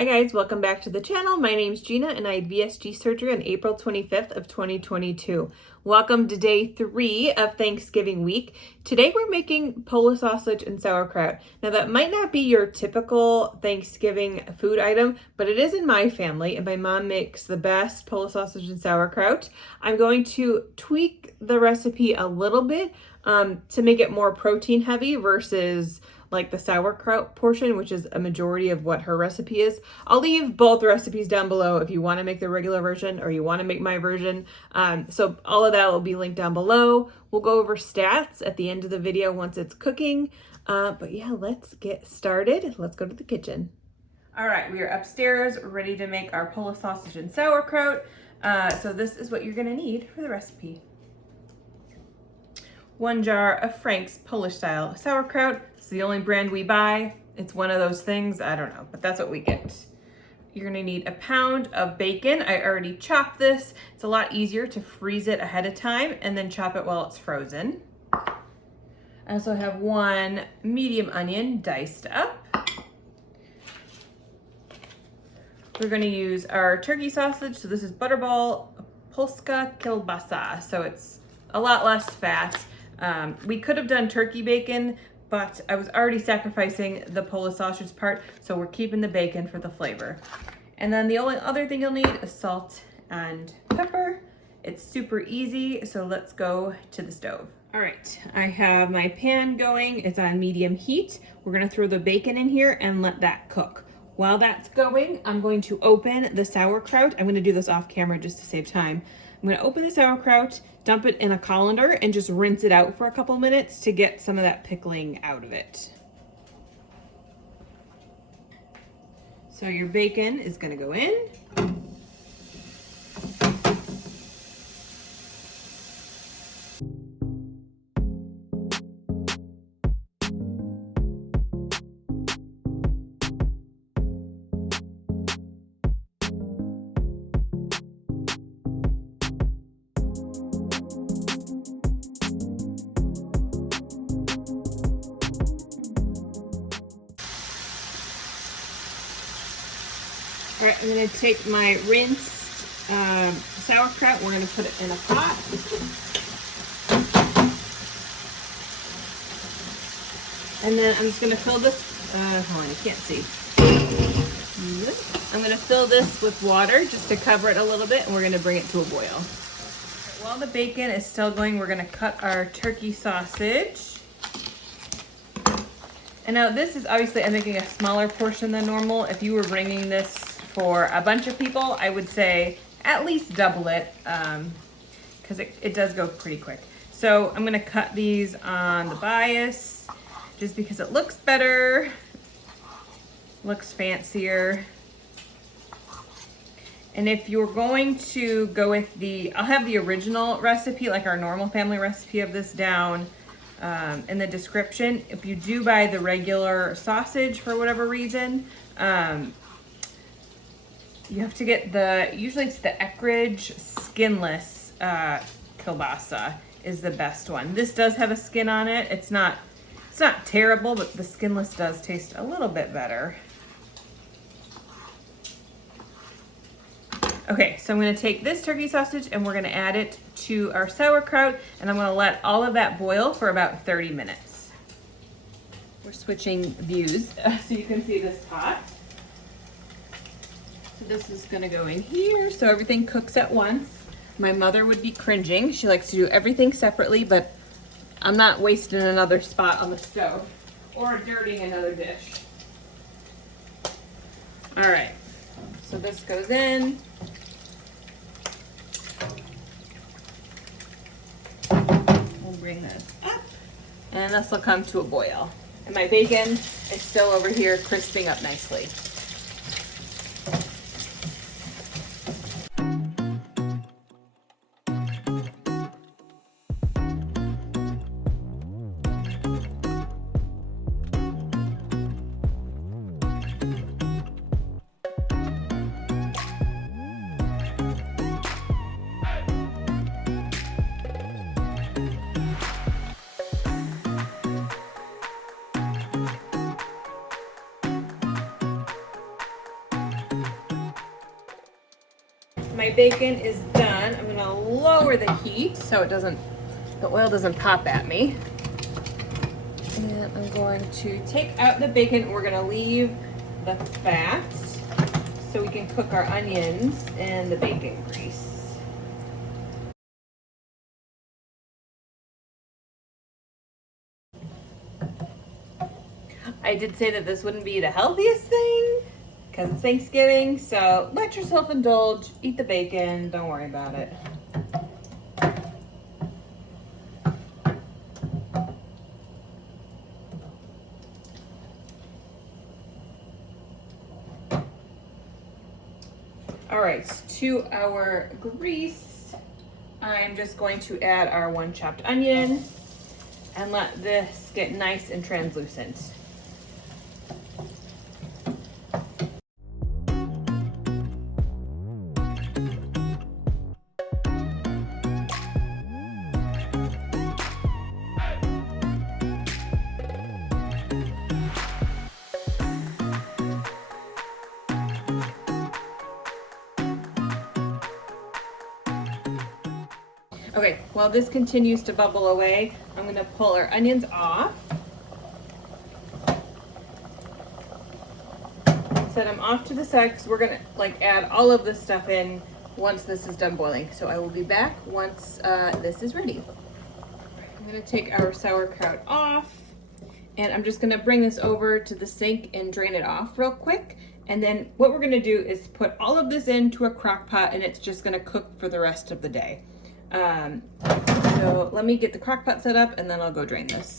Hi guys, welcome back to the channel. My name's Gina and I had VSG surgery on April 25th of 2022. Welcome to day 3 of Thanksgiving week. Today we're making Polish sausage and sauerkraut. Now that might not be your typical Thanksgiving food item, but it is in my family and my mom makes the best Polish sausage and sauerkraut. I'm going to tweak the recipe a little bit to make it more protein heavy versus like the sauerkraut portion, which is a majority of what her recipe is. I'll leave both recipes down below if you want to make the regular version or you want to make my version. So all of that will be linked down below. We'll go over stats at the end of the video once it's cooking. But yeah, let's get started. Let's go to the kitchen. All right, we are upstairs ready to make our Polish sausage and sauerkraut. So this is what you're gonna need for the recipe. 1 jar of Franks Polish style sauerkraut. It's the only brand we buy. It's one of those things, I don't know, but that's what we get. You're gonna need a pound of bacon. I already chopped this. It's a lot easier to freeze it ahead of time and then chop it while it's frozen. I also have 1 medium onion diced up. We're gonna use our turkey sausage. So this is Butterball Polska Kielbasa. So it's a lot less fat. We could have done turkey bacon, but I was already sacrificing the Polish sausage part, so we're keeping the bacon for the flavor. And then the only other thing you'll need is salt and pepper. It's super easy, so let's go to the stove. All right, I have my pan going. It's on medium heat. We're gonna throw the bacon in here and let that cook. While that's going, I'm going to open the sauerkraut. I'm gonna do this off camera just to save time. I'm gonna open the sauerkraut, dump it in a colander, and just rinse it out for a couple minutes to get some of that pickling out of it. So your bacon is gonna go in. All right, I'm gonna take my rinsed sauerkraut. We're gonna put it in a pot. And then I'm just gonna fill this, hold on, you can't see. I'm gonna fill this with water just to cover it a little bit, and we're gonna bring it to a boil. While the bacon is still going, we're gonna cut our turkey sausage. And now this is obviously, I'm making a smaller portion than normal. If you were bringing this for a bunch of people, I would say at least double it because it does go pretty quick. So I'm gonna cut these on the bias just because it looks better, looks fancier. And if you're going to go with I'll have the original recipe, like our normal family recipe of this down in the description. If you do buy the regular sausage for whatever reason, you have to get usually it's the Bariatric skinless kielbasa is the best one. This does have a skin on it. It's not terrible, but the skinless does taste a little bit better. Okay, so I'm gonna take this turkey sausage and we're gonna add it to our sauerkraut, and I'm gonna let all of that boil for about 30 minutes. We're switching views so you can see this pot. So this is gonna go in here so everything cooks at once. My mother would be cringing. She likes to do everything separately, but I'm not wasting another spot on the stove or dirtying another dish. All right, so this goes in. We'll bring this up and this will come to a boil. And my bacon is still over here crisping up nicely. my bacon is done. I'm gonna lower the heat so the oil doesn't pop at me. And I'm going to take out the bacon. We're gonna leave the fat so we can cook our onions in the bacon grease. I did say that this wouldn't be the healthiest thing because it's Thanksgiving, so let yourself indulge, eat the bacon, don't worry about it. All right, to our grease, I'm just going to add our 1 chopped onion and let this get nice and translucent. Okay, while this continues to bubble away, I'm gonna pull our onions off. Set them off to the side because we're gonna add all of this stuff in once this is done boiling. So I will be back once this is ready. I'm gonna take our sauerkraut off and I'm just gonna bring this over to the sink and drain it off real quick. And then what we're gonna do is put all of this into a crock pot and it's just gonna cook for the rest of the day. So let me get the crock pot set up and then I'll go drain this.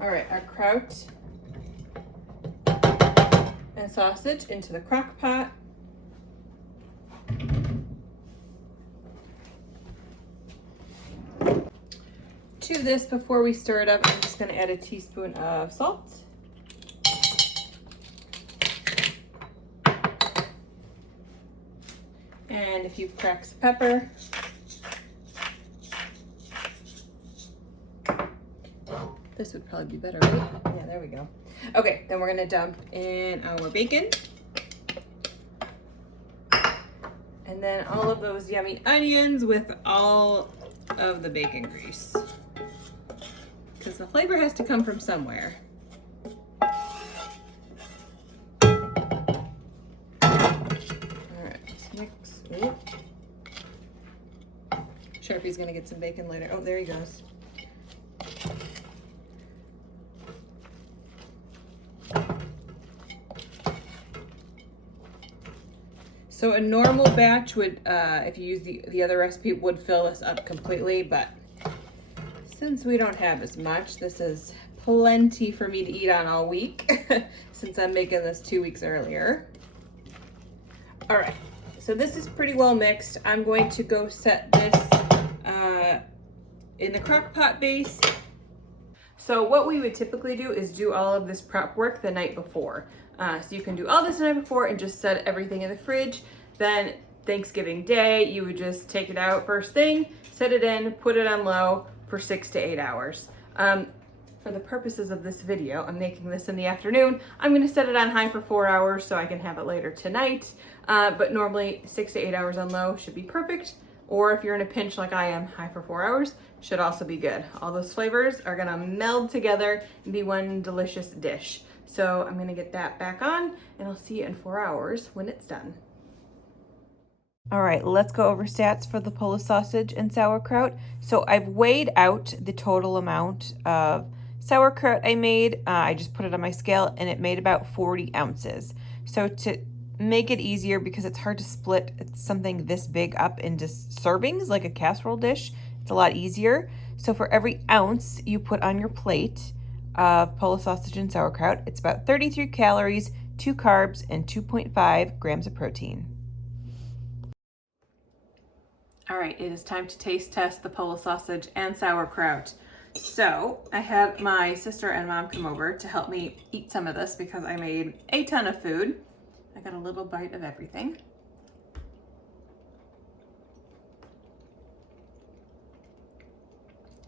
All right, our kraut and sausage into the crock pot. To this, before we stir it up, I'm just going to add a teaspoon of salt. And a few cracks of pepper. This would probably be better, right? Yeah, there we go. Okay, then we're gonna dump in our bacon. And then all of those yummy onions with all of the bacon grease. Because the flavor has to come from somewhere. All right, let's mix. Ooh. Sharpie's gonna get some bacon later. Oh, there he goes. So a normal batch would, if you use the other recipe, would fill this up completely, but since we don't have as much, this is plenty for me to eat on all week since I'm making this 2 weeks earlier. All right, so this is pretty well mixed. I'm going to go set this in the crock pot base. So what we would typically do is do all of this prep work the night before. So you can do all this the night before and just set everything in the fridge. Then Thanksgiving Day, you would just take it out first thing, set it in, put it on low for 6 to 8 hours. For the purposes of this video, I'm making this in the afternoon. I'm gonna set it on high for 4 hours so I can have it later tonight. But normally 6 to 8 hours on low should be perfect. Or if you're in a pinch like I am, high for 4 hours should also be good. All those flavors are gonna meld together and be one delicious dish. So I'm gonna get that back on and I'll see you in 4 hours when it's done. All right, let's go over stats for the Polish sausage and sauerkraut. So I've weighed out the total amount of sauerkraut I made. I just put it on my scale and it made about 40 ounces. So to make it easier, because it's hard to split something this big up into servings like a casserole dish, it's a lot easier. So for every ounce you put on your plate of Polish sausage and sauerkraut, it's about 33 calories, 2 carbs, and 2.5 grams of protein. All right, it is time to taste test the Polish sausage and sauerkraut. So I had my sister and mom come over to help me eat some of this because I made a ton of food. I got a little bite of everything.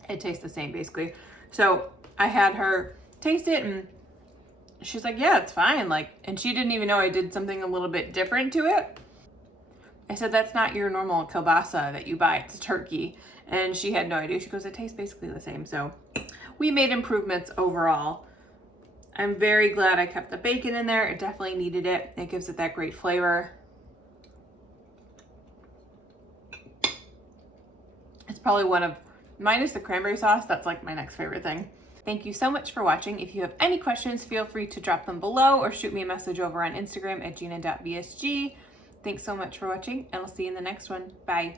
It tastes the same basically. So I had her taste it and she's like, yeah, it's fine. Like, and she didn't even know I did something a little bit different to it. I said, that's not your normal kielbasa that you buy, it's turkey. And she had no idea. She goes, it tastes basically the same. So we made improvements overall. I'm very glad I kept the bacon in there. It definitely needed it. It gives it that great flavor. It's probably one of, minus the cranberry sauce, that's like my next favorite thing. Thank you so much for watching. If you have any questions, feel free to drop them below or shoot me a message over on Instagram at gina.vsg. Thanks so much for watching, and I'll see you in the next one. Bye.